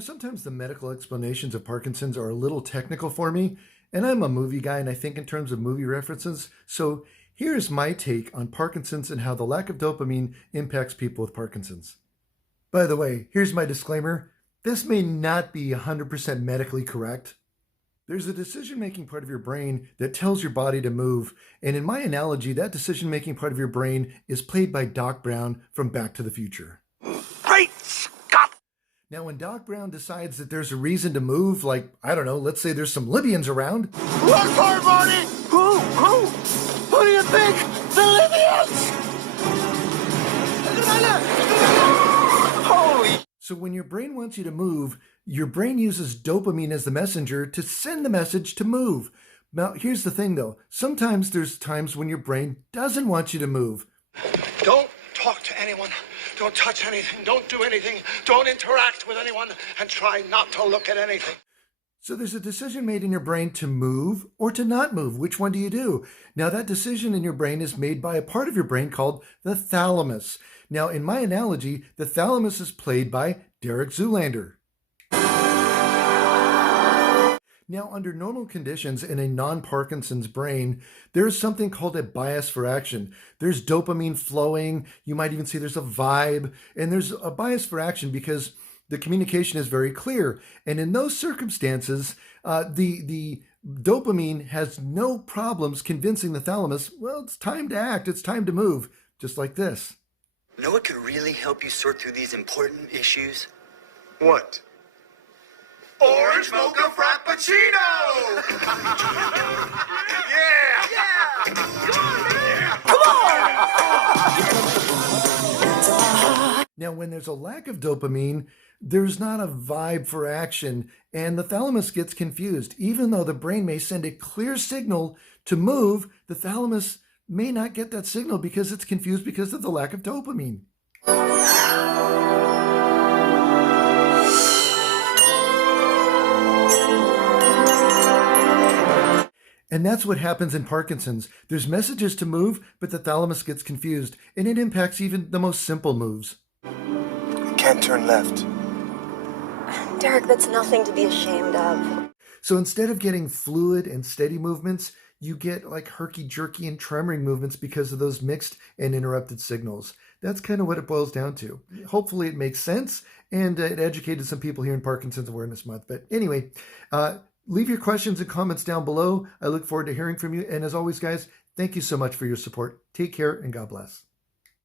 Sometimes the medical explanations of Parkinson's are a little technical for me, and I'm a movie guy and I think in terms of movie references. So here's my take on Parkinson's and how the lack of dopamine impacts people with Parkinson's. By the way, here's my disclaimer. This may not be 100% medically correct. There's a decision-making part of your brain that tells your body to move, and in my analogy, that decision-making part of your brain is played by Doc Brown from Back to the Future. Great Scott! Now, when Doc Brown decides that there's a reason to move, like, I don't know, let's say there's some Libyans around. Look for Marty! Who do you think? The Libyans! Holy... So when your brain wants you to move, your brain uses dopamine as the messenger to send the message to move. Now, here's the thing, though. Sometimes there's times when your brain doesn't want you to move. Don't talk to anyone. Don't touch anything. Don't do anything. Don't interact with anyone. And try not to look at anything. So there's a decision made in your brain to move or to not move. Which one do you do? Now, that decision in your brain is made by a part of your brain called the thalamus. Now, in my analogy, the thalamus is played by Derek Zoolander. Now, under normal conditions in a non-Parkinson's brain, there's something called a bias for action. There's dopamine flowing. You might even see there's a vibe. And there's a bias for action because the communication is very clear. And in those circumstances, the dopamine has no problems convincing the thalamus, well, it's time to act. It's time to move, just like this. Know what could really help you sort through these important issues? What? Orange mocha frappuccino! Yeah! Now, when there's a lack of dopamine, there's not a vibe for action, and the thalamus gets confused. Even though the brain may send a clear signal to move, the thalamus may not get that signal because it's confused because of the lack of dopamine. And that's what happens in Parkinson's. There's messages to move, but the thalamus gets confused, and it impacts even the most simple moves. I can't turn left. Derek, that's nothing to be ashamed of. So instead of getting fluid and steady movements, you get like herky-jerky and tremoring movements because of those mixed and interrupted signals. That's kind of what it boils down to. Hopefully it makes sense, and it educated some people here in Parkinson's Awareness Month. But anyway, leave your questions and comments down below. I look forward to hearing from you. And as always, guys, thank you so much for your support. Take care and God bless.